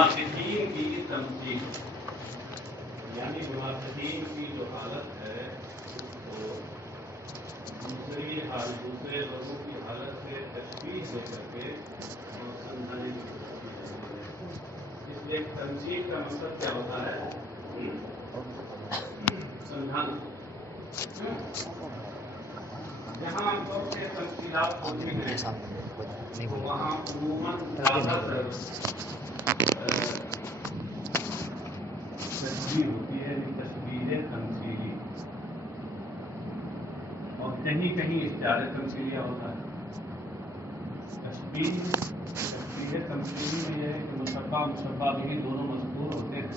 منافقین کی تمثیل، یعنی منافقین کی جو حالت ہے اس کو دوسرے لوگوں کی حالت سے تشبیہ دے کر کے اور سمجھانے کی کوشش کی جاتی ہے۔ اس لیے تمثیل کا مطلب کیا ہوتا ہے؟ سمجھانا۔ جہاں ہم لوگ سے تمثیلات ہوتی ہیں وہاں عموماً زیادہ تر تشبیہ ہوتی ہے، تشبیہ تمثیلی، اور کہیں کہیں اشتعار تمثیلیہ ہوتا ہے۔ تشبیہ تمثیلی میں یہ ہے کہ مشبہ بھی دونوں مذکور ہوتے ہیں،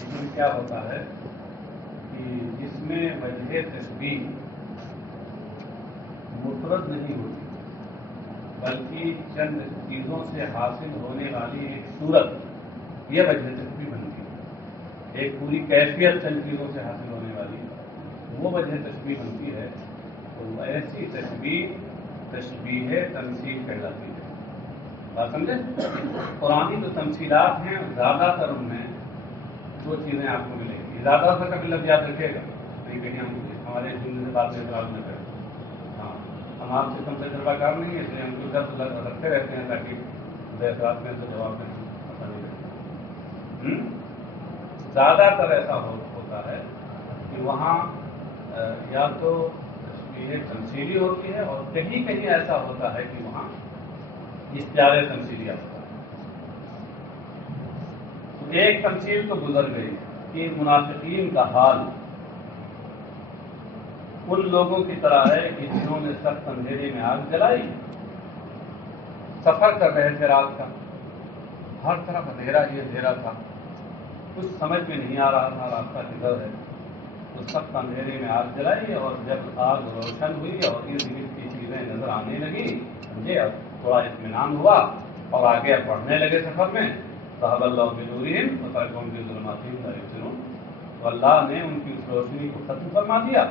لیکن کیا ہوتا ہے کہ جس میں وجہ تشبیہ مفرد نہیں ہوتی بلکہ چند چیزوں سے حاصل ہونے والی ایک صورت، یہ وجہ تشبیہ بنتی ہے۔ ایک پوری کیفیت چند چیزوں سے حاصل ہونے والی وہ وجہ تشبیہ بنتی ہے، تو ایسی تشبیہ تمثیل کہلاتی ہے۔ بات سمجھے؟ قرآنی جو تمثیلات ہیں زیادہ تر ان میں دو چیزیں آپ کو ملیں گی۔ زیادہ تر کا لفظ یاد رکھے گا، کہیں ہمارے جملے سے بات میں اعتراض نہ کریں۔ ہاں، ہم آپ سے کم تجربہ کار نہیں ہے، اس لیے ہم کو درد رکھتے رہتے ہیں تاکہ اعتراض میں سے جواب میں آسانی رہے۔ زیادہ تر ایسا ہوتا ہے کہ وہاں یا تو تشبیہ تمثیلی ہوتی ہے اور کہیں کہیں ایسا ہوتا ہے کہ وہاں اشتعار تمثیلیہ ہوتا ہے۔ تو ایک تمثیل تو گزر گئی کہ منافقین کا حال ان لوگوں کی طرح ہے کہ جنہوں نے سخت اندھیرے میں آگ جلائی، سفر کر رہے تھے رات کا، ہر طرف اندھیرا ہی اندھیرا تھا، کچھ سمجھ میں نہیں آ رہا تھا راستہ کدھر ہے، تو سخت اندھیرے میں آگ جلائی، اور جب آگ روشن ہوئی اور ارد گرد کی چیزیں نظر آنے لگی، سمجھے، اب تھوڑا اطمینان ہوا اور آگے بڑھنے لگے سفر میں۔ ذهب الله بنورهم وتركهم في ظلمات لا يبصرون، تو اللہ نے ان کی اس روشنی کو ختم فرما دیا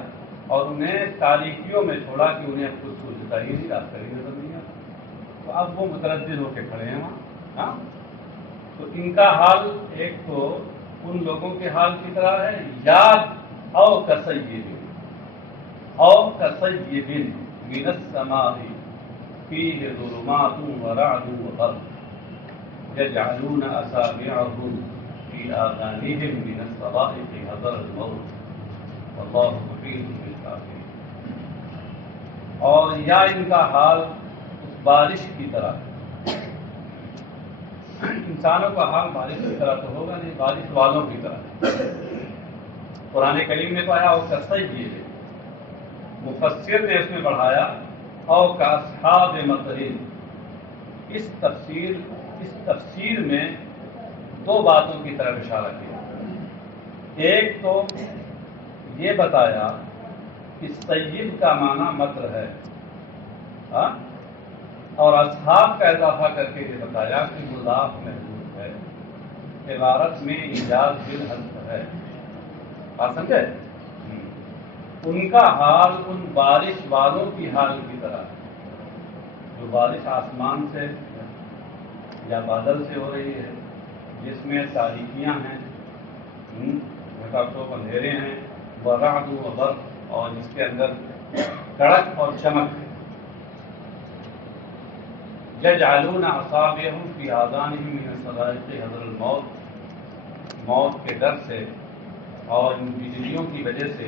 اور انہیں تاریکیوں میں چھوڑا کہ انہیں اب کچھ سوچتا ہی نہیں، راستہ ہی نظر نہیں آتا۔ تو اب وہ متردد ہو کے کھڑے ہیں وہاں۔ ہاں، تو ان کا حال ایک تو ان لوگوں کے حال کی طرح ہے، یاد او کسیب من السماء فیہ ظلمات ورعد وبرق یجعلون اصابعهم فی آذانهم من الصواعق حذر الموت واللہ محیط بالکافرین۔ اور یا ان کا حال اس بارش کی طرح ہے۔ انسانوں کا حال بارش کی طرح تو ہوگا نہیں، بارش والوں کی طرح ہے۔ قرآن کریم میں تو آیا او کسیب، مفسر نے اس میں بڑھایا او کاصحاب مطرین۔ اس تفسیر میں دو باتوں کی طرف اشارہ کیا۔ ایک تو یہ بتایا کہ سید کا معنی مطر ہے، اور اصحاب کا اضافہ کر کے یہ بتایا کہ مضاف محذوف ہے، عبارت میں ایجاز بالحذف ہے۔ آپ سمجھے؟ ان کا حال ان بارش والوں کی حال کی طرح ہے، جو بارش آسمان سے یا بادل سے ہو رہی ہے، جس میں تاریکیاں ہیں، ٹوپ اندھیرے ہیں، ورعد و برق، اور جس کے اندر کڑک اور چمک ہے۔ یجعلون اصابعهم فی آذانهم من الصواعق حذر الموت، موت کے ڈر سے اور ان بجلیوں کی وجہ سے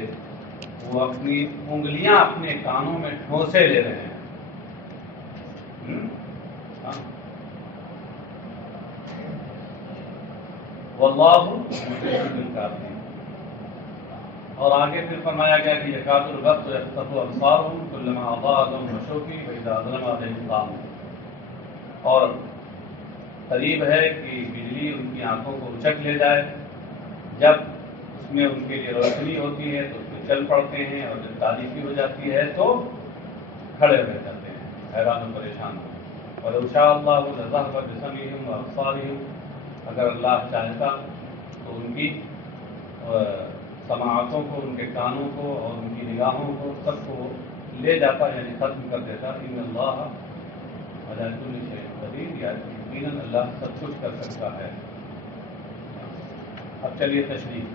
وہ اپنی انگلیاں اپنے کانوں میں ٹھونسے لے رہے ہیں۔ واللہ محیط بالکافرین۔ اور آگے پھر فرمایا گیا کہ یکاد البرق یخطف ابصارهم کلما اضاء لهم مشوا فیہ واذا اظلم علیہم قاموا۔ اور قریب ہے کہ بجلی ان کی آنکھوں کو اچک لے جائے، جب اس میں ان کے لیے روشنی ہوتی ہے تو اس میں چل پڑتے ہیں، اور جب تاریکی ہو جاتی ہے تو کھڑے رہ جاتے ہیں، حیران و پریشان ہو۔ وَلَوْ شَاءَ اللَّهُ لَذَهَبَ بِسَمْعِهِمْ وَأَبْصَارِهِمْ، اگر اللہ چاہتا تو ان کی سماعتوں کو، ان کے کانوں کو اور ان کی نگاہوں کو سب کو لے جاتا، یعنی ختم کر دیتا۔ ان اللہ علی کل شیء قدیر، یا یقیناً اللہ سب کچھ کر سکتا ہے۔ اب چلیے تشریح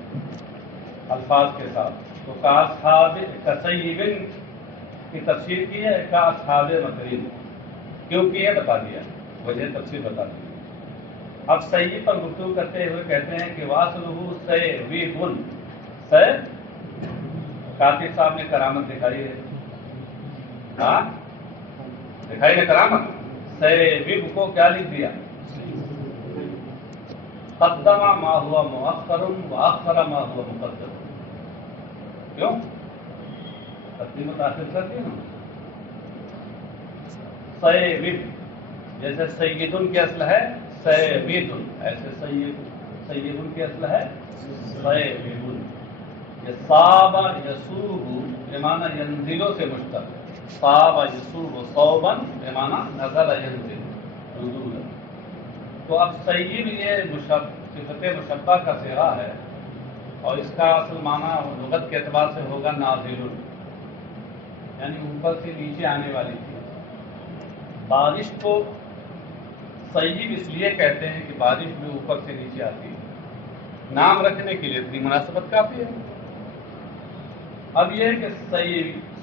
الفاظ کے ساتھ۔ تو کسیب کی تفسیر کی ہے، کا اصحاب مکرین کیوں کی ہے بتا دیا، وجہ تفسیر بتا دی۔ اب سیب پر گفتگو کرتے ہوئے کہتے ہیں کہ واصلہ سیویبن، کاتب صاحب نے کرامت دکھائی ہے، ہاں دکھائی ہے کرامت۔ سیویب کو کیا لکھ دیا؟ قدم ما ہوا مؤخر واخر ما ہوا مقدم۔ کیوں؟ تقدیم تاخیر کرتی ہے نا۔ سیویب جیسے سیدن کی اصل ہے سیویدن، ایسے سیدن کی اصل ہے سیویبن۔ یہ صاب یسوب بمعنی ینزلوں سے مشتق ہے۔ صاب یسوب صوباً بمعنی نزل ینزل نزولا۔ تو اب سیب یہ صفت مشبہ کا صیغہ ہے، اور اس کا اصل معنی لغت کے اعتبار سے ہوگا نازل، یعنی اوپر سے نیچے آنے والی چیز۔ بارش کو سیب اس لیے کہتے ہیں کہ بارش بھی اوپر سے نیچے آتی ہے، نام رکھنے کے لیے اتنی مناسبت کافی ہے۔ اب یہ کہ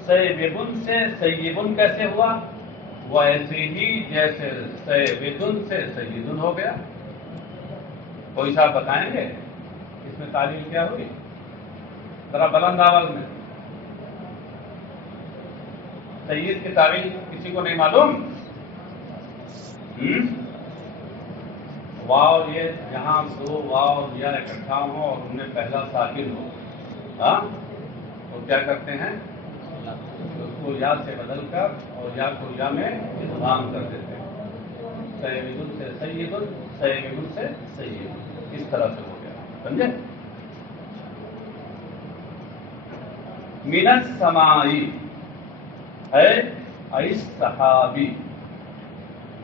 سیبن سے سیبن کیسے ہوا؟ وہ ایسے ہی جیسے سیبن سے سیدن ہو گیا۔ کوئی صاحب بتائیں گے اس میں تعلیل کیا ہوئی؟ ذرا بلند آواز میں۔ سید کی تعلیل کسی کو نہیں معلوم؟ واو یہ جہاں دو واو یا اکٹھا ہو اور ان میں پہلا ساکن ہو، ہاں تو کیا کرتے ہیں؟ اس کو یا سے بدل کر اور یا کو یا میں ادغام کر دیتے ہیں۔ سیبن سے سیدن، سیبن سے سید، اس طرح سے ہو گیا، سمجھے؟ من السمائی ہے ایس صحابی،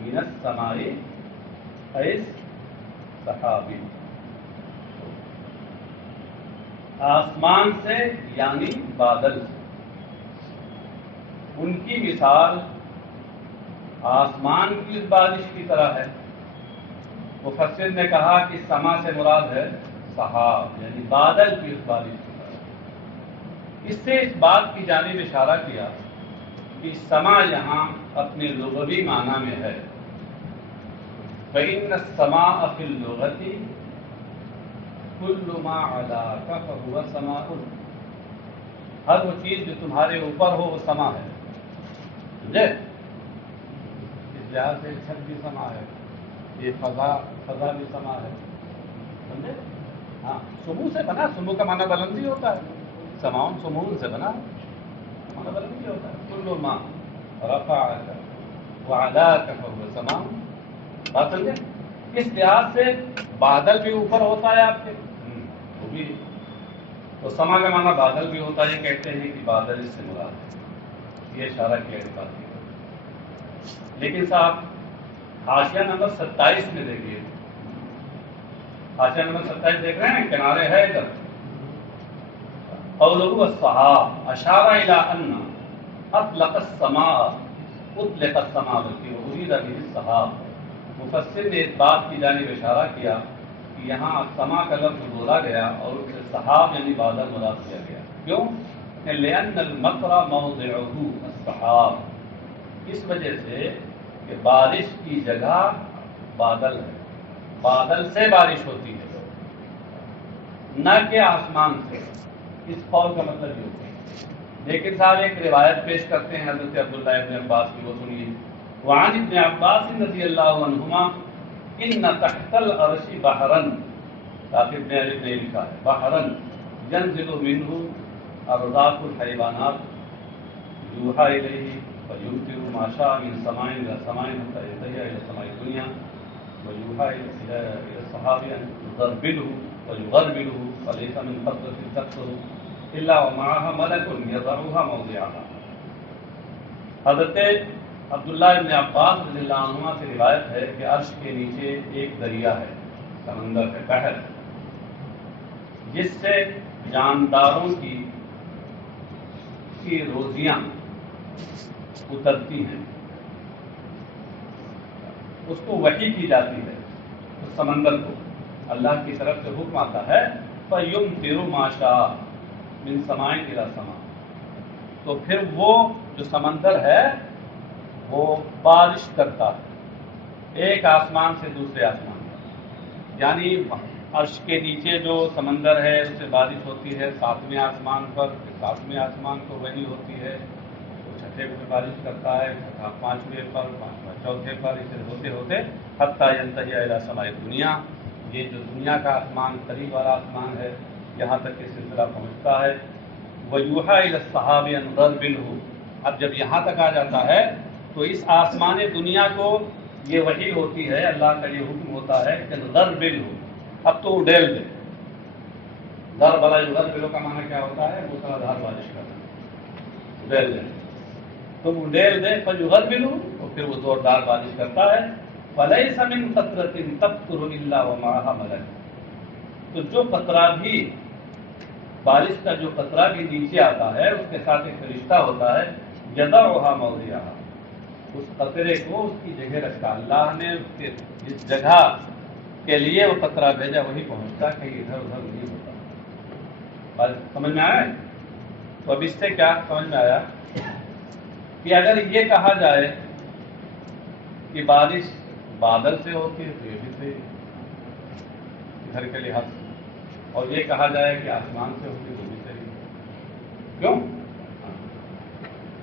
من السمائی ایس صحابی، آسمان سے یعنی بادل سے۔ ان کی مثال آسمان کی اس بارش کی طرح ہے۔ مفسر نے کہا کہ سما سے مراد ہے سحاب، یعنی بادل کی اس بارش کی طرح۔ اس سے اس بات کی جانب اشارہ کیا کہ سما یہاں اپنے لغوی معنی میں ہے۔ فإن السماء في اللغة كل ما علاك فهو سماء، ہر وہ چیز جو تمہارے اوپر ہو وہ سما ہے، سمجھے؟ اس لحاظ سے چھت بھی سما ہے، یہ فضا بھی سما ہے، سمجھے؟ ہاں سمو سے بنا، سمو کا معنی بلندی ہوتا ہے، سماؤن سمون سے بنا معنی بلندی ہوتا ہے۔ کل ما رفعك وعلاك فهو سماء، بات سمجھے؟ اس لحاظ سے بادل بھی اوپر ہوتا ہے آپ کے، وہ بھی تو سما کا معنی بادل بھی ہوتا ہے، کہتے ہیں کہ بادل اس سے مراد ہے، یہ اشارہ کیا اس بات کی۔ لیکن صاحب حاشیہ نمبر 27 میں دیکھیے، حاشیہ نمبر 27 دیکھ رہے ہیں، کنارے ہے ادھر، قوله الصحاب اشار الى ان اطلق السماء، اطلق السماء بلکہ اريد به الصحاب۔ مفسر نے اس بات کی جانب اشارہ کیا کہ یہاں سما کا لفظ بولا گیا اور اس سے صحاب یعنی بادل مراد کیا گیا۔ کیوں؟ لأن المطر موضعه الصحاب، اس وجہ سے کہ بارش کی جگہ بادل ہے، بادل سے بارش ہوتی ہے نہ کہ آسمان سے۔ اس قول کا مطلب یہ ہوتا ہے۔ لیکن صاحب ایک روایت پیش کرتے ہیں حضرت عبداللہ ابن عباس کی، وہ سنیے۔ وعن ابن عباس رضی اللہ عنہما ان تحت العرش بحرن، تاکہ ابن علی نے لکھا ہے بحرن ينزل منه ارزاق الحیوانات یوحى الیہ فیمطر ما شاء من سماء الى سماء حتى ينتهي الى سماء الدنيا ويوحى الى الصحابه ان يضربله ويغربله فليس من قطرة تقطر الا ومعها ملك يضعها موضعها۔ حضرت عبداللہ ابن عباس رضی اللہ عنہ سے روایت ہے کہ عرش کے نیچے ایک دریا ہے، سمندر ہے، بحر، جس سے جانداروں کی روزیاں اترتی ہیں۔ اس کو وحی کی جاتی ہے، اس سمندر کو اللہ کی طرف سے حکم آتا ہے فَيُمْطِرُ مَا شَاءَ مِنْ سَمَاءٍ إِلَى سَمَاءٍ، تو پھر وہ جو سمندر ہے وہ بارش کرتا ہے ایک آسمان سے دوسرے آسمان پر، یعنی عرش کے نیچے جو سمندر ہے اس سے بارش ہوتی ہے 7ویں آسمان پر، پھر 7ویں آسمان کو وہی ہوتی ہے، وہ 6 پہ بارش کرتا ہے، 5ویں پر، 5واں 4تھے پر، اسے ہوتے ہوتے حتیٰ ينتہی الی سماء دنیا، یہ جو دنیا کا آسمان قریب والا آسمان ہے یہاں تک یہ سلسلہ پہنچتا ہے۔ وَيُوحَىٰ إِلَى السَّحَابِ أَنْ غَرْبِلْهُ، اب جب یہاں تک آ جاتا ہے تو اس آسمان دنیا کو یہ وحی ہوتی ہے، اللہ کا یہ حکم ہوتا ہے کہ غربلہ، اب تو اڈیل دے۔ ضرب لا یغربل کا معنی کیا ہوتا ہے؟ موسلادھار بارش کرنا، اڈیل دے، تم اڈیل دے فیغربلہ، اور پھر وہ زوردار بارش کرتا ہے۔ فلیس من قطرۃ تقطر الا ومعها ملک، تو جو قطرہ بھی، بارش کا جو قطرہ بھی نیچے آتا ہے اس کے ساتھ ایک فرشتہ ہوتا ہے، یضعها موضعها، اس قطرے کو اس کی جگہ رکھا، اللہ نے اس کے جس جگہ کے لیے وہ قطرہ بھیجا وہی پہنچتا، کہیں ادھر ادھر نہیں ہوتا۔ بات سمجھ میں آیا؟ تو اب اس سے کیا سمجھ میں آیا کہ اگر یہ کہا جائے کہ بارش بادل سے ہوتی ہے تو یہ بھی صحیح ہے گھر کے لحاظ سے، اور یہ کہا جائے کہ آسمان سے ہوتی ہے تو بھی صحیح ہے۔ کیوں؟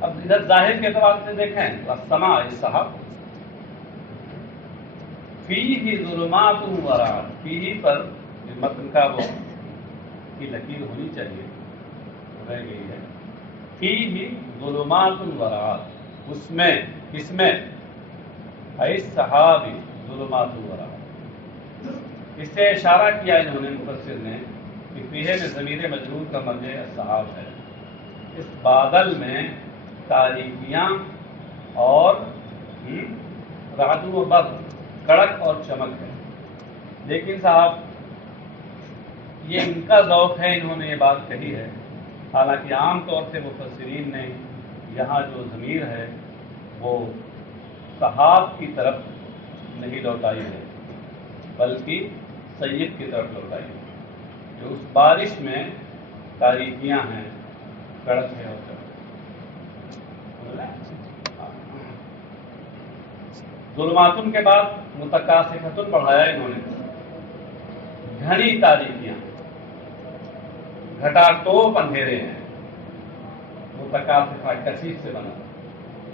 اب ادھر ظاہر کے اعتبار سے دیکھیں، السماء السحاب فیہ ظلمات و رعد، فیہ پر متن کا وہ کی لکیر ہونی چاہیے، رہ گئی ہے، فیہ ظلمات و رعد، اس میں، کس میں؟ السحاب ظلمات و رعد، اس سے اشارہ کیا انہوں نے مفسر نے کہ فیہ میں ضمیر مجرور کا مرجع السحاب ہے، اس بادل میں تاریکیاں اور رعد و برق، کڑک اور چمک ہے۔ لیکن صاحب یہ ان کا ذوق ہے، انہوں نے یہ بات کہی ہے، حالانکہ عام طور سے مفسرین نے یہاں جو ضمیر ہے وہ صحاب کی طرف نہیں لوٹائی ہے بلکہ سید کی طرف لوٹائی ہے، جو اس بارش میں تاریکیاں ہیں، کڑک ہے اور چمک۔ ظلماتن کے بعد متکاسفتن پڑھایا انہوں نے، گھنی تاریکیاں، گھٹا ٹوپ اندھیرے ہیں، متکاسفہ کثیف سے بنا،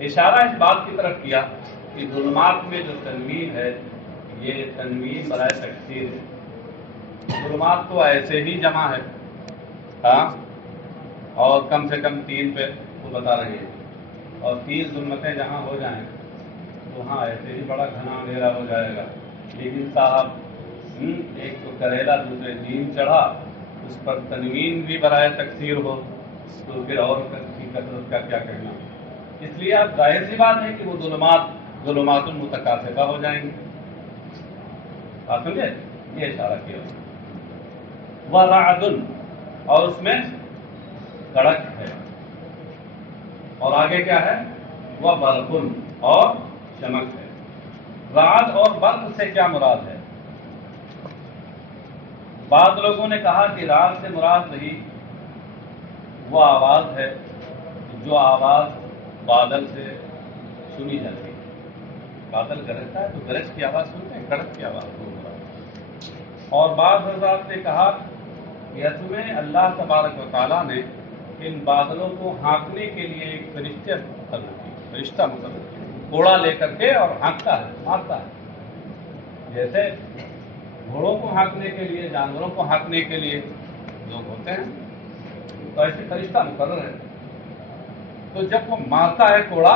اشارہ اس بات کی طرف کیا کہ ظلمات میں جو تنوین ہے یہ تنوین برائے تکثیر ہے، ظلمات تو ایسے ہی جمع ہے، ہاں، اور کم سے کم 3 پہ وہ بتا رہی ہے، اور 3 ظلمتیں جہاں ہو جائیں تو ہاں ایسے ہی بڑا گھنا اندھیرا ہو جائے گا۔ لیکن صاحب ایک تو کریلا دوسرے دین چڑھا، اس پر تنوین بھی برائے تکثیر ہو تو پھر اور کی کثرت کا کیا کہنا۔ اس لیے اب ظاہر سی بات ہے کہ وہ ظلمات متکاسفہ ہو جائیں گے، آپ سمجھے؟ یہ اشارہ کیا وَرَعْدٌ، اور اس میں کڑک ہے، اور آگے کیا ہے؟ وَبَرْقٌ، اور چمک ہے۔ رعد اور برق سے کیا مراد ہے؟ بعض لوگوں نے کہا کہ رعد سے مراد نہیں وہ آواز ہے جو آواز بادل سے سنی جاتی ہے، بادل گرجتا ہے تو گرج کی آواز سنتے ہیں، کڑک کی آواز وہ مراد۔ اور بعض حضرات نے کہا کہ اصل میں اللہ تبارک و تعالیٰ نے ان بادلوں کو ہانکنے کے لیے ایک فرشتہ مقرر کیا، گھوڑا لے کر کے اور ہانکتا ہے، مارتا ہے، جیسے گھوڑوں کو ہانکنے کے لیے، جانوروں کو ہانکنے کے لیے لوگ ہوتے ہیں، تو ایسے فرشتہ مقرر ہے۔ تو جب وہ مارتا ہے کوڑا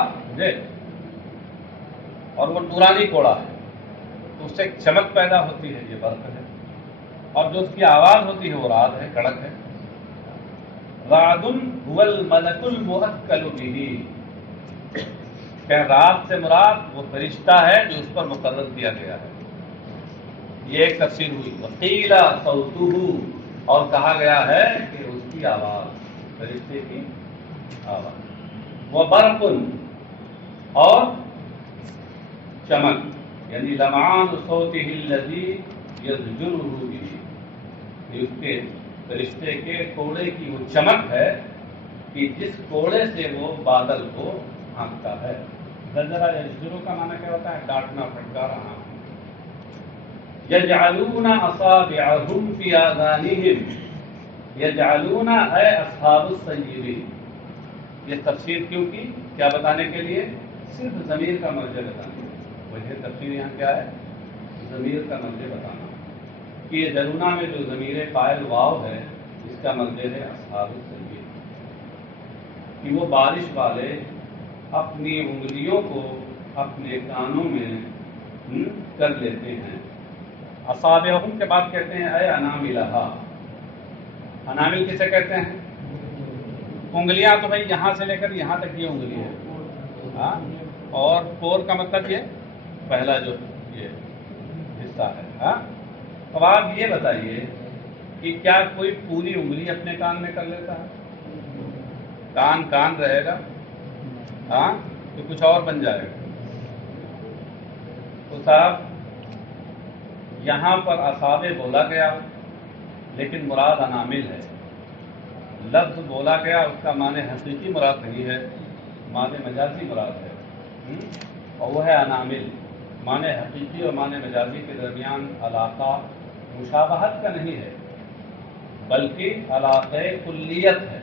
اور وہ نورانی کوڑا ہے تو اس سے ایک چمک پیدا ہوتی ہے، یہ برق ہے، اور جو اس کی آواز ہوتی ہے وہ رعد ہے، کڑک ہے۔ رعد هو الملک الموکل بہ، کہ رعد سے مراد وہ فرشتہ ہے جو اس پر مقرر کیا گیا ہے۔ یہ ایک تفسیر ہوئی۔ وقیل صوتہ، اور کہا گیا ہے کہ اس کی آواز، فرشتے کی آواز۔ وبرق، اور چمک، یعنی لمعان صوتہ الذی یزجرہ بہ، یہ اس کے فرشتے کے کوڑے کی وہ چمک ہے کہ جس کوڑے سے وہ بادل کو ہانکتا ہے۔ زلزلہ یزجرہ کا معنی کیا ہوتا ہے؟ ڈانٹنا، پھٹکارا۔ یجعلون اصابعہم فی آذانہم، یجعلون اے اصحاب السیرین، یہ تفسیر کیوں کی؟ کیا بتانے کے لیے؟ صرف ضمیر کا مرجع بتانے کے لیے۔ وجہ تفسیر یہاں کیا ہے؟ ضمیر کا مرجع بتانا کہ یہ جلونا میں جو ضمیر فاعل واو ہے اس کا مرجع ہے اصحاب السیرین، کہ وہ بارش والے اپنی انگلیوں کو اپنے کانوں میں کر لیتے ہیں۔ اصابعہم کے بعد کہتے ہیں اے اناملہا، انامل کسے کہتے ہیں؟ انگلیاں تو بھائی یہاں سے لے کر یہاں تک یہ انگلی ہے، اور پور کا مطلب یہ پہلا جو یہ حصہ ہے۔ اب آپ یہ بتائیے کہ کیا کوئی پوری انگلی اپنے کان میں کر لیتا ہے؟ کان رہے گا تو کچھ اور بن جائے گا۔ تو صاحب یہاں پر اصابع بولا گیا لیکن مراد انامل ہے، لفظ بولا گیا اس کا معنی حقیقی مراد نہیں ہے، معنی مجازی مراد ہے، اور وہ ہے انامل۔ معنی حقیقی اور معنی مجازی کے درمیان علاقہ مشابہت کا نہیں ہے بلکہ علاقہ کلیت ہے۔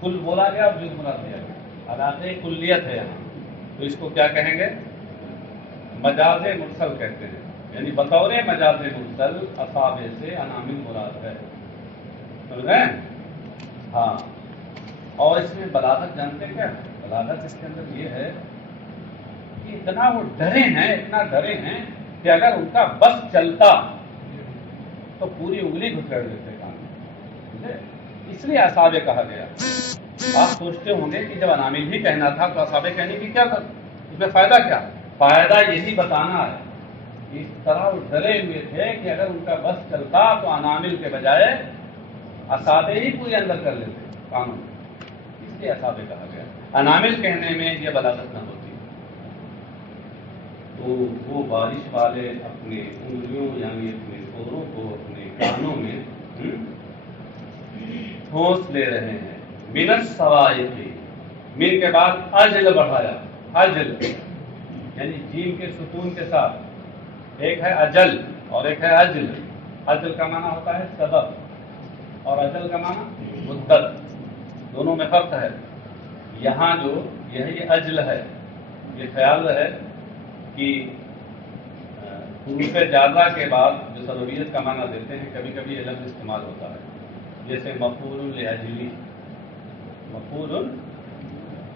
کل بولا گیا اور جز مراد دیا گیا، علاقہ کلیت ہے یہاں، تو اس کو کیا کہیں گے؟ مجاز مرسل کہتے ہیں، یعنی بطور مجاز مرسل اصابع سے انامل مراد ہے، سمجھ رہے ہیں؟ ہاں، اور اس میں بلاغت جانتے کیا؟ بلاغت اس کے اندر یہ ہے کہ اتنا وہ ڈرے ہیں، اتنا ڈرے ہیں کہ اگر ان کا بس چلتا تو پوری انگلی گھسیڑ دیتے کان میں، اس لیے اصابع کہا گیا۔ آپ سوچتے ہوں گے کہ جب انامل ہی کہنا تھا تو اصابع کہنے کی کیا تھا؟ اس میں فائدہ کیا؟ فائدہ یہی بتانا ہے کہ اس طرح وہ ڈرے ہوئے تھے کہ اگر ان کا بس چلتا تو انامل کے بجائے اصابع ہی پورے اندر کر لیتے کانوں میں، اس لیے اصابع کہا گیا۔ انامل کہنے میں یہ بلاغت نہ ہوتی، تو وہ بارش والے اپنے انگلیوں یعنی اپنے کوڑوں کو اپنے کانوں میں ٹھونس لے رہے ہیں۔ من الصواعق، من کے بعد اجل بڑھایا، اجل یعنی جیم کے سکون کے ساتھ، ایک ہے اجل اور ایک ہے اجل۔ اجل کا معنی ہوتا ہے سبب اور اجل کا معنی مدت، دونوں میں فرق ہے۔ یہاں جو یہ اجل ہے، یہ خیال رہے کہ حروف جازہ کے بعد جو سببیت کا معنی دیتے ہیں کبھی کبھی یہ لفظ استعمال ہوتا ہے، جیسے مفعول لاجلہ، مفعول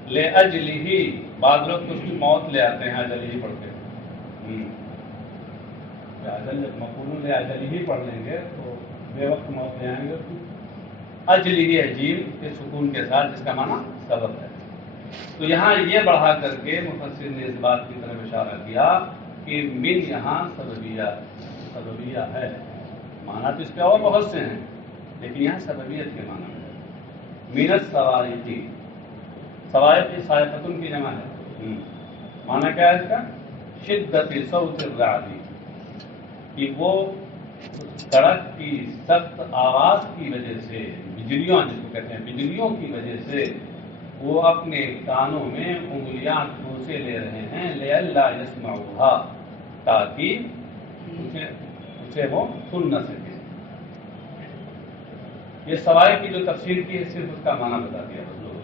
لاجلہ، بعض لوگ تو اس کی موت لے آتے ہیں اجل ہی پڑھ کے، مفعول لاجلہ ہی پڑھ لیں گے تو بے وقت موت لے آئیں گے، اجل ہی ہے جیم کے سکون کے ساتھ جس کا معنی سبب ہے۔ تو یہاں یہ بڑھا کر کے مفسر نے اس بات کی طرف اشارہ کیا کہ من یہاں سببیہ ہے، معنی تو اس کے اور بہت سے ہیں لیکن یہاں سببیت کے معنی ہے۔ من الصواعق، صواعق صاعقۃ کی جمع ہے، معنی کیا ہے اس کا؟ شدت صوت الرعد، کہ وہ کڑک کی سخت آواز کی وجہ سے، بجلیوں جس کو کہتے ہیں بجلیوں کی وجہ سے وہ اپنے کانوں میں انگلیاں ٹھونسے لے رہے ہیں، لئلا یسمعوہا، تاکہ اسے وہ سن نہ سکے۔ یہ سوائے کی جو تفسیر کی ہے صرف اس کا معنی بتا دیا بس لوگوں۔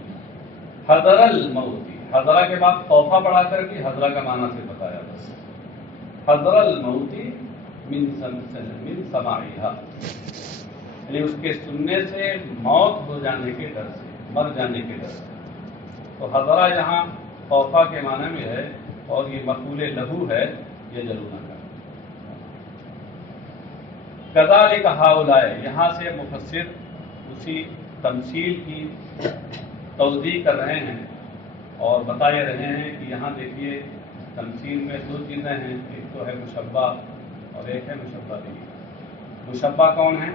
حضر الموت، حضرہ کے بعد توفہ بڑھا کر کے حضرہ کا معنی سے بتایا بس۔ حضر الموت من سماعہا، یعنی اس کے سننے سے موت ہو جانے کے ڈر سے، مر جانے کے ڈر سے۔ تو حضرہ یہاں توفہ کے معنی میں ہے اور یہ مفعول لہو ہے، یہ جلونا کا۔ کذالک ہؤلاء، یہاں سے مفسر اسی تمثیل کی توضیح کر رہے ہیں اور بتائے رہے ہیں کہ یہاں دیکھیے تمثیل میں دو چیزیں ہیں، ایک تو ہے مشبہ اور ایک ہے مشبہ بھی۔ مشبہ کون ہے؟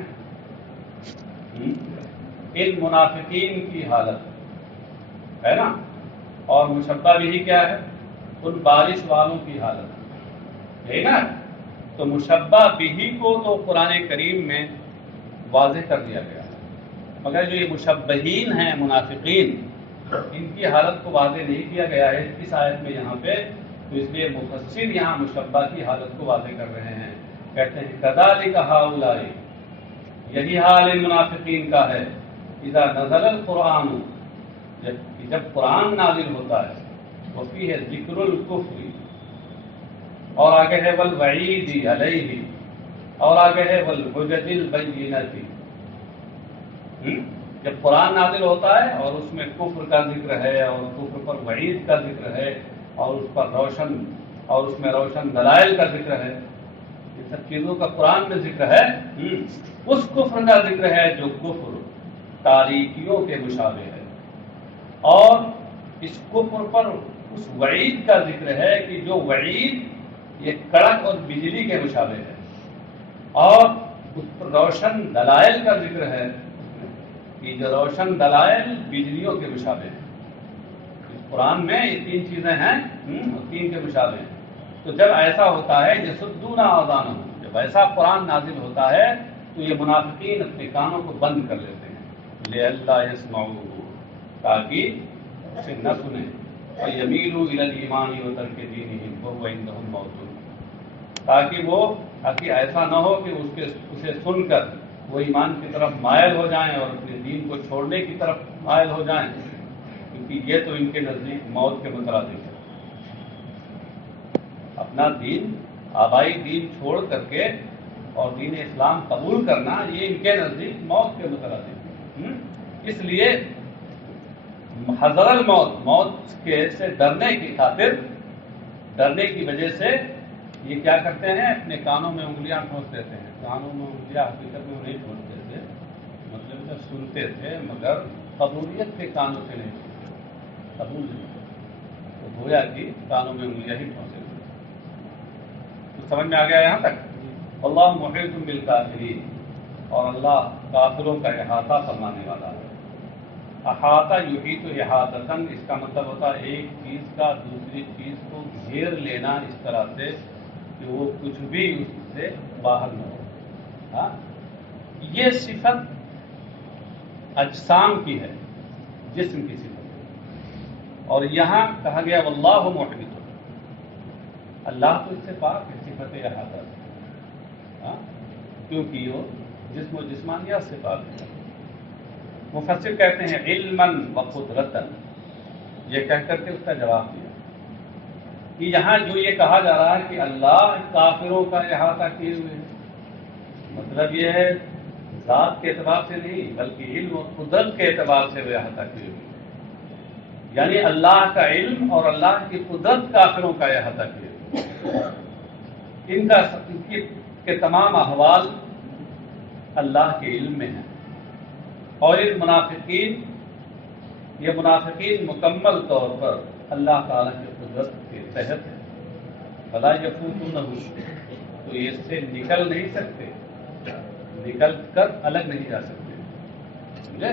ان منافقین کی حالت ہے نا، اور مشبہ بھی کیا ہے؟ ان بارش والوں کی حالت۔ ٹھیک ہے نا؟ تو مشبہ بہی کو تو قرآن کریم میں واضح کر دیا گیا ہے، مگر جو یہ مشبہین ہیں منافقین، ان کی حالت کو واضح نہیں کیا گیا ہے اس آیت میں یہاں پہ، تو اس لیے مفسر یہاں مشبہ کی حالت کو واضح کر رہے ہیں، کہتے ہیں کذالک ہؤلاء، یہی حال ان منافقین کا ہے، اذا نزل القرآن، جب قرآن نازل ہوتا ہے، وفی ہے ذکر الکفر، اور آگے ہے والوعید علیہ، اور آگے ہے والحجج البینۃ، جب قرآن نازل ہوتا ہے اور اس میں کفر کا ذکر ہے اور کفر پر وعید کا ذکر ہے اور اس پر اس میں روشن دلائل کا ذکر ہے، ان سب چیزوں کا قرآن میں ذکر ہے، اس کفر کا ذکر ہے جو کفر تاریکیوں کے مشابہ ہے، اور اس کفر پر اس وعید کا ذکر ہے کہ جو وعید یہ کڑک اور بجلی کے مشابہ ہے، اور اس پر روشن دلائل کا ذکر ہے کہ جو روشن دلائل بجلیوں کے مشابہ ہیں۔ اس قرآن میں یہ تین چیزیں ہیں اور تین کے مشابہ ہیں۔ تو جب ایسا ہوتا ہے یصدون آذانہم، جب ایسا قرآن نازل ہوتا ہے تو یہ منافقین اپنے کانوں کو بند کر لیتے ہیں، لئلا یسمعوا، تاکہ اسے نہ سنیں، ویمیلوا الی الایمان وترک دینہم وہو عندہم موجود، تاکہ ایسا نہ ہو کہ اسے سن کر وہ ایمان کی طرف مائل ہو جائیں اور اپنے دین کو چھوڑنے کی طرف مائل ہو جائیں، کیونکہ یہ تو ان کے نزدیک موت کے مترادف ہے۔ اپنا دین، آبائی دین چھوڑ کر کے اور دین اسلام قبول کرنا، یہ ان کے نزدیک موت کے مترادف ہے۔ اس لیے حذر الموت، موت سے ڈرنے کی خاطر، ڈرنے کی وجہ سے یہ کیا کرتے ہیں، اپنے کانوں میں انگلیاں ٹھونس دیتے ہیں۔ کانوں میں انگلیاں حقیقت میں نہیں ٹھونستے تھے، مطلب جب سنتے تھے مگر قبولیت کے کانوں سے نہیں سنتے، قبول نہیں، تو گویا کہ کانوں میں انگلیاں ہی ٹھونسے ہوئے۔ تو سمجھ میں آ گیا یہاں تک؟ اللہ محیط بالکافرین، اور اللہ کافروں کا احاطہ فرمانے والا ہے۔ احاطہ یحیط احاطۃ، اس کا مطلب ہوتا ہے ایک چیز کا دوسری چیز کو گھیر لینا اس طرح سے کہ وہ کچھ بھی اس سے باہر نہ ہو۔ یہ صفت اجسام کی ہے، جسم کی صفت ہے، اور یہاں کہا گیا واللہ محیط، اللہ تو اس سے پاک ہے صفت احاطہ سے، کیونکہ وہ جسم و جسمانیات سے پاک ہے۔ مفسر کہتے ہیں علماً و قدرتاً، یہ کہہ کر کے اس کا جواب دیا کہ یہاں جو یہ کہا جا رہا ہے کہ اللہ کافروں کا احاطہ کیے ہوئے ہے، مطلب یہ ہے ذات کے اعتبار سے نہیں بلکہ علم و قدرت کے اعتبار سے وہ احاطہ کیے ہوئے، یعنی اللہ کا علم اور اللہ کی قدرت کافروں کا احاطہ کیے ہوئے، ان کے تمام احوال اللہ کے علم میں ہیں، اور یہ منافقین مکمل طور پر اللہ تعالیٰ کی قدرت کے تحت ہے، فلا یفوتونہ، تو یہ اس سے نکل نہیں سکتے، نکل کر الگ نہیں جا سکتے، سمجھے؟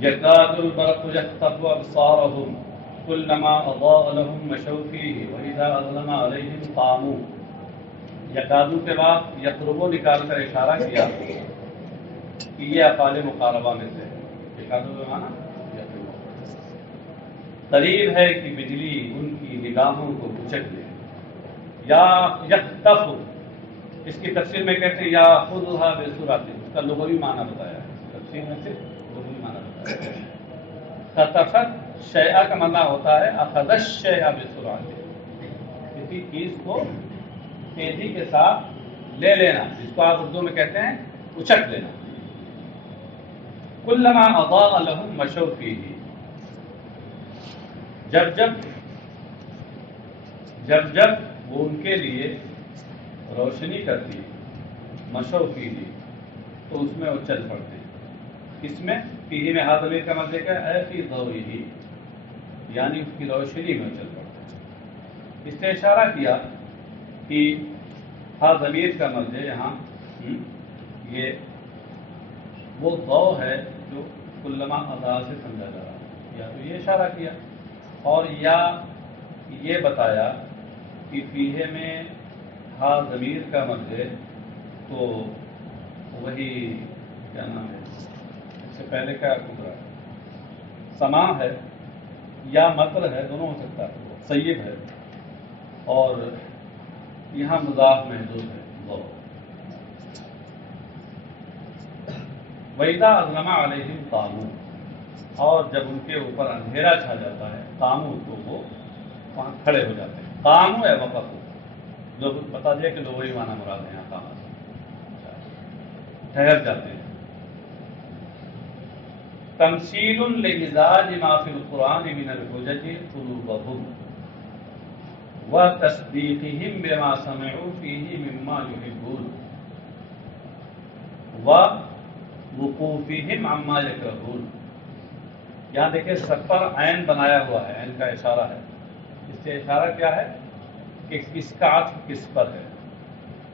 یکاد البرق یخطف ابصارهم کلما اضاء لهم مشوا فیہ واذا اظلم علیہم قاموا، یکادو کے بعد یقربو نکال کر اشارہ کیا کہ یہ افعال مقاربہ میں سے ہے، یکادو کا معنی یقربو، قریب ہے کہ بجلی ان کی نگاہوں کو کچک لے، یا یخطف، اس کی تفسیر میں کہتے ہیں یا خذھا بسرعۃ، اس کا لغوی معنی بتایا ہے، تفسیر میں صرف لغوی معنی بتایا ہے۔ خطفت شیء کا معنی ہوتا ہے اخذ الشیء بسرعۃ، کسی چیز کو تیزی کے ساتھ لے لینا، جس کو آپ اردو میں کہتے ہیں اچک لینا۔ کلما اضاء لهم مشوا فیہ، جب وہ ان کے لیے روشنی کرتی ہے، مشوا فیہ، تو اس میں وہ چل پڑتے ہیں، اس میں فیہ میں ہا ضمیر کا مطلب ہے اے فی ضوئہ، یعنی اس کی روشنی میں چل پڑتے ہیں۔ اس سے اشارہ کیا کہ ہا ضمیر کا مرجع یہاں یہ وہ ضوء ہے جو کلما اضاء سے سمجھا جا رہا ہے، یا تو یہ اشارہ کیا، اور یا یہ بتایا کہ فیہ میں ہا ضمیر کا مرجع تو وہی کیا نام ہے، اس سے پہلے کا گزرا سما ہے یا مطر ہے، دونوں ہو سکتا ہے، سید ہے، اور یہاں مضاف محذوف ہے وہ وَإِذَا أَظْلَمَ عَلَيْهِمْ قَامُوا، اور جب ان کے اوپر اندھیرا چھا جاتا ہے قاموا تو وہ وہاں کھڑے ہو جاتے ہیں. قاموا ہے وقف، لوگ بتا دیا کہ لغوی معنی مراد ہے یہاں قاموا سے ٹھہر جاتے ہیں. تمثیل لمزاج ما فی القرآن من الحجج قلوبهم وتصدیقهم بما سمعوا فیہ مما یحبون ووقوفهم عما یکرہون. یہاں دیکھیں سب پر عین بنایا ہوا ہے، عین کا اشارہ ہے. اس سے اشارہ کیا ہے کہ کس کا عطف کس پر ہے.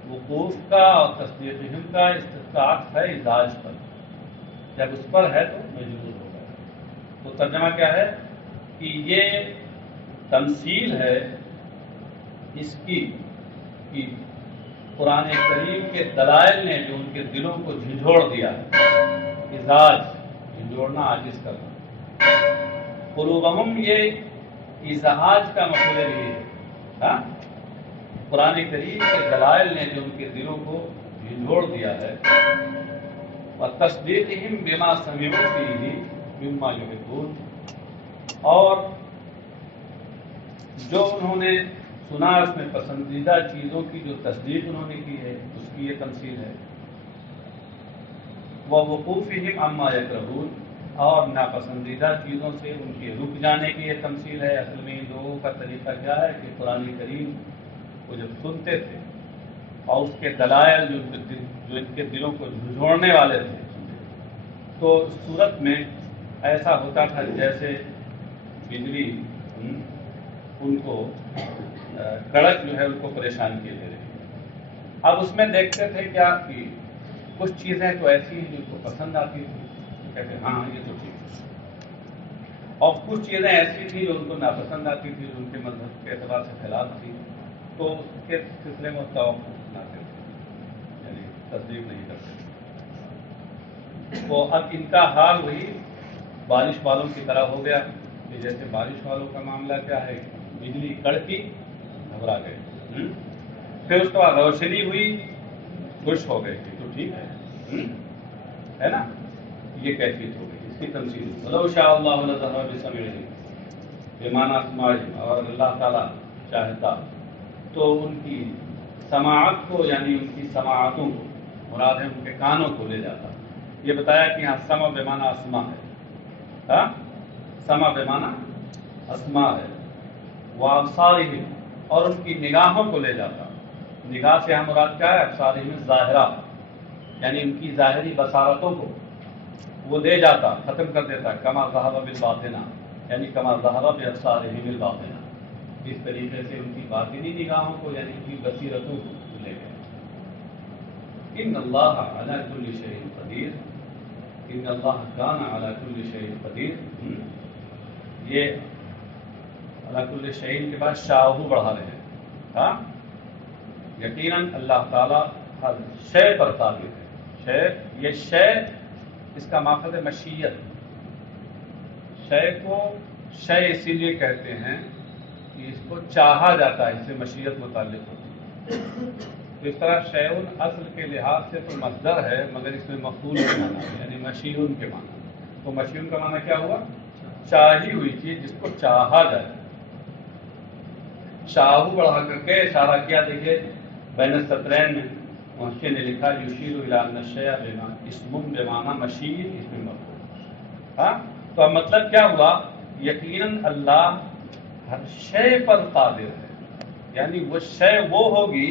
وقوف کا اور تصدیقہم کا اس کا عطف ہے ازاج پر، جب اس پر ہے تو مجرور ہوگا. تو ترجمہ کیا ہے کہ یہ تمثیل ہے اس کی کہ قرآن کریم کے دلائل نے جو ان کے دلوں کو جھنجھوڑ دیا ہے. ازاج جھنجھوڑنا، عاجز کرنا. قلوبہم یہ ازاج کا مفعول بھی ہے. ہاں، قرآن کریم کے دلائل نے جو ان کے دلوں کو جھنجھوڑ دیا ہے. وتصدیقہم بما سمعوا فیہ مما یحبون، اور جو انہوں نے سنا اس میں پسندیدہ چیزوں کی جو تصدیق انہوں نے کی ہے، اس کی یہ تمثیل ہے. ووقوفہم عما یکرہون، اور ناپسندیدہ چیزوں سے ان کے رک جانے کی یہ تمثیل ہے. اصل میں ان لوگوں کا طریقہ کیا ہے کہ قرآن کریم کو جب سنتے تھے اور اس کے دلائل جو ان کے دلوں کو جھنجھوڑنے والے تھے، تو صورت میں ایسا ہوتا تھا جیسے بجلی ان کو کڑک جو ہے ان کو پریشان کیے دے رہی ہے. اب اس میں دیکھتے تھے کیا کہ کچھ چیزیں تو ایسی ہیں جو ان کو پسند آتی تھی، کہتے ہاں یہ تو ٹھیک ہے، اور کچھ چیزیں ایسی تھیں جو ان کو ناپسند آتی تھی، جو ان کے مذہب کے اعتبار سے خلاف تھی، تو اس کے سلسلے میں توقف نہ کرتے، یعنی تصدیق نہیں کرتے. تو اب ان کا حال وہی بارش والوں کی طرح ہو گیا کہ جیسے بارش والوں کا معاملہ کیا ہے، بجلی کڑکی گھبرا گئے، پھر اس کے بعد روشنی ہوئی خوش ہو گئے کہ تو ٹھیک ہے نا. یہ کیفیت ہو گئی، اس کی تمثیل. ولو شاء اللہ لذهب بسمعهم بمعنى اسماعهم، اور اللہ تعالیٰ چاہتا تو ان کی سماعت کو، یعنی ان کی سماعتوں کو، مراد ہے ان کے کانوں کو لے جاتا. یہ بتایا کہ یہاں سما بمعنی اسما ہے، ہاں سما بمعنی اسما ہے. وابصارہم، اور ان کی نگاہوں کو لے جاتا. نگاہ سے ہم مراد کیا ہے، ابصارہم ظاہرہ، یعنی ان کی ظاہری بصارتوں کو وہ لے جاتا، ختم کر دیتا. کما ذہب بالباطنہ، یعنی کما ذہب بابصارہم الباطنہ، اس طریقے سے ان کی باطنی نگاہوں کو، یعنی ان کی بصیرتوں کو لے گئے. ان اللہ علی کل شیء قدیر، ان اللہ کان علی کل شیء قدیر. یہ علی کل شیء کے بعد شاہو بڑھا رہے ہیں. ہاں، یقیناً اللہ تعالیٰ ہر شے پر قادر ہے. شے، یہ شے اس کا ماخذ ہے مشیت. شے کو شے اسی لیے کہتے ہیں کہ اس کو چاہا جاتا ہے، اس سے مشیت متعلق ہوتی ہے. تو اس طرح شیعون اصل کے لحاظ سے تو مصدر ہے، مگر اس میں مفعول کے معنی ہے، یعنی مشیعون کے معنی. تو مشیعون کا معنی کیا ہوا، چاہی ہوئی چیز جس کو چاہا جائے. شاہو بڑھا کر کے اشارہ کیا. دیکھیے بین السطرین میں محقق نے لکھا یشیر الی ان الشیء اسم بمعنی مشیع اسم مفعول. ہاں، تو اب مطلب کیا ہوا، یقیناً اللہ ہر شے پر قادر ہے، یعنی وہ شے وہ ہوگی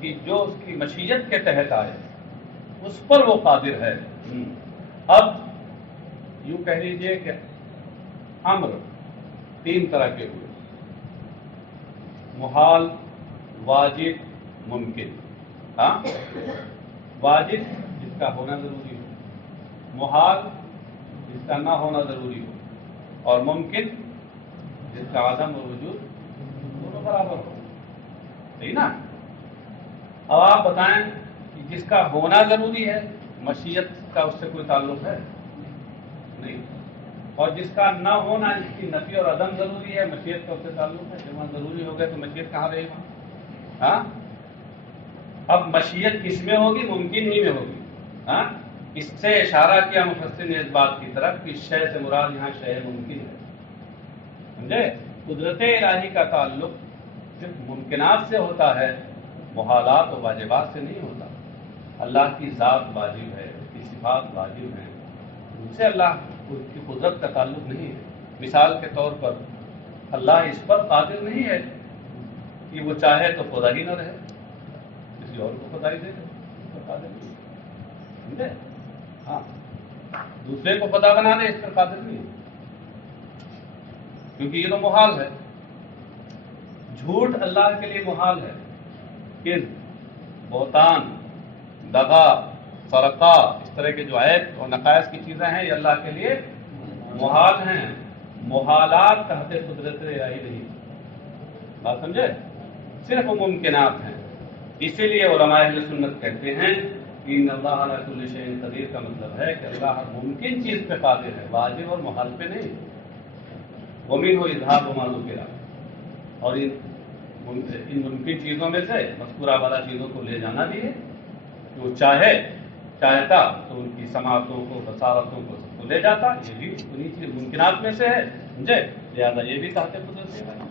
کہ جو اس کی مشیت کے تحت آئے، اس پر وہ قادر ہے. اب یوں کہہ لیجئے کہ امر تین طرح کے ہوئے، محال، واجب، ممکن. ہاں، واجب جس کا ہونا ضروری ہو، محال جس کا نہ ہونا ضروری ہو، اور ممکن جس کا عدم و وجود برابر ہو, صحیح نا. اب آپ بتائیں کہ جس کا ہونا ضروری ہے مشیت کا اس سے کوئی تعلق ہے نہیں, اور جس کا نہ ہونا اس کی نفی اور عدم ضروری ہے مشیت کا اس سے تعلق ہے. جب وہاں ضروری ہو گئے تو مشیت کہاں رہے گا؟ ہاں, اب مشیت کس میں ہوگی؟ ممکن ہی میں ہوگی. ہاں, اس سے اشارہ کیا مفسر نے اس بات کی طرف کہ شے سے مراد یہاں شے ممکن ہے. سمجھے؟ قدرت الہی کا تعلق صرف ممکنات سے ہوتا ہے, محالات و واجبات سے نہیں ہوتا. اللہ کی ذات واجب ہے, اس کی صفات واجب ہیں, ان سے اللہ کی قدرت کا تعلق نہیں ہے. مثال کے طور پر اللہ اس پر قادر نہیں ہے کہ وہ چاہے تو خدا ہی نہ رہے, کسی اور کو خدائی دے دے, اس پر قادر نہیں ہے. سمجھے؟ ہاں, دوسرے کو خدا بنا دے اس پر قادر نہیں ہے, کیونکہ یہ تو محال ہے. جھوٹ اللہ کے لیے محال ہے, کن بہتان, دغا, سرقہ, اس طرح کے جو عیب اور نقائص کی چیزیں ہیں یہ اللہ کے لیے محال ہیں. محالات تحت قدرت الہی نہیں. بات سمجھے؟ صرف ممکنات ہیں. اسی لیے علماء اہل سنت کہتے ہیں کہ ان اللہ علی کل شیء قدیر کا مطلب ہے کہ اللہ ہر ممکن چیز پہ قادر ہے, واجب اور محال پہ نہیں. ومنہ اذھاب ما ذکر, اور ان ممکن چیزوں میں سے مذکورہ والا چیزوں کو لے جانا بھی ہے. جو چاہتا تو ان کی سماعتوں کو, بصارتوں کو, سب کو لے جاتا. یہ بھی انہیں چیز ممکنات میں سے ہے, سمجھے؟ لہٰذا یہ بھی تحت قدرت ہے.